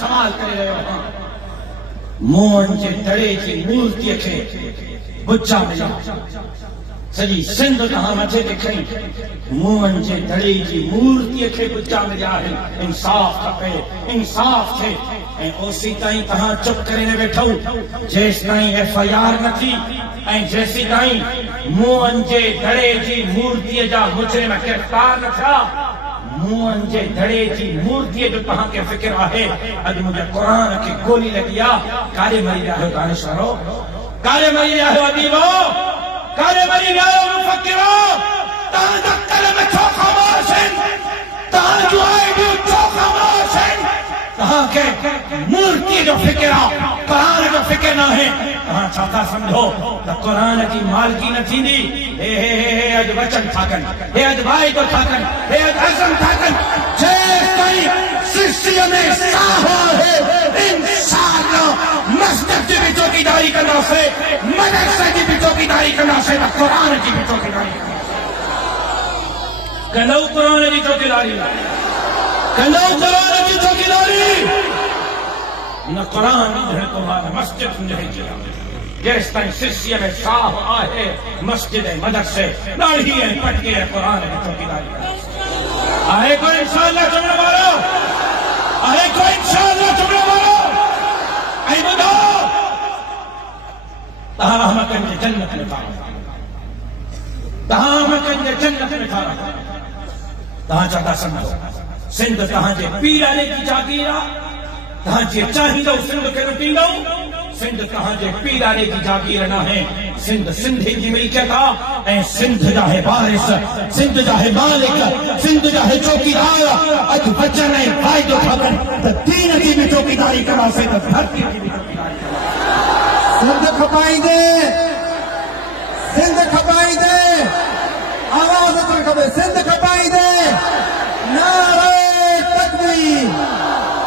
सवाल करे रहियो आहियां। मोहन जे दड़े जी मूर्तिअ खे बुचा मिलिया, सॼी सिंध तव्हां मथे ते खई। मोहन जे दड़े जी मूर्तिअ खे बुचा मिलिया आहिनि। इंसाफ़ खपे, इंसाफ़ थिए। ऐं ओसी ताईं तव्हां चुप करे न वेठो जेसि ताईं FIR न थी ऐं जेसी ताईं मोहन जे दड़े जी मूर्तिअ जा मुजरिम गिरफ़्तार न थिया। मोहन जे दड़े जी मूर्तिअ जो तव्हांखे फिक्र आहे। अॼु मुंहिंजे क़ुर खे गोली लॻी आहे। कारे मरी विया आहियो दानिशवारो, कारे मरी विया आहियो अदीबो, कारे मरी विया आहियो मुफ़क्किरो। तव्हांजा कलम छो ख़ामोश आहिनि, तव्हांजूं आइडियूं छो ख़ामोश आहिनि? तव्हांखे मूर्तिअ जो फिक्र आहे, क़ुर जो फिक्र न आहे। तव्हां छा था सम्झो त क़ुर जी मालिकी न थींदी? हे अॼु वचन था कनि, हे अॼु वाइदो था कनि, हे अॼु अज़म था कनि। जेसि ताईं सृष्टिअ में साह आहे इंशाअल्लाह मस्जिद जी बि चौकीदारी कंदासीं, मदरसे जी बि चौकीदारी कंदासीं, त क़ुर जी बि चौकीदारी कंदो। क़ुर जी चौकीदारी कंदो, क़ुर जी चौकीदारी न क़ुर ॾियण को मां मस्जिद हुजे। जेसि ताईं सृष्टिअ में साह आहे मस्जिद ऐं मदरसे ॾाढ़ी ऐं पटके ऐं क़ुर जी चौकीदारी आहे। कोई इंशाअल्लाह चवण वारो आहे, कोई इंशाअल्लाह चवण वारो? ऐं ॿुधो, तव्हां अहमकनि जे जन्नत में था रहो, तव्हां अहमकनि जे जन्नत में था रहो। तव्हां छा था सम्झो सिंध तव्हांजे पीराणे जी जागीर आहे? तव्हां जीअं चाहींदव सिंध खे लुटींदव? सिंध तव्हांजे पीराणे जी जागीर न आहे। सिंध सिंधियुनि जी मिल्कियत आहे ऐं सिंध जा है वारिस, सिंध जा है मालिक, सिंध जा है चौकीदार। अॼु वचन ऐं वाइदो था कनि त दीन जी बि चौकीदारी कंदासीं, त धरती जी बि चौकीदारी कंदासीं। सिंध खपाईंदे, सिंध खपाईंदे, आवाज़ अचणु खपे, सिंध खपाईंदे।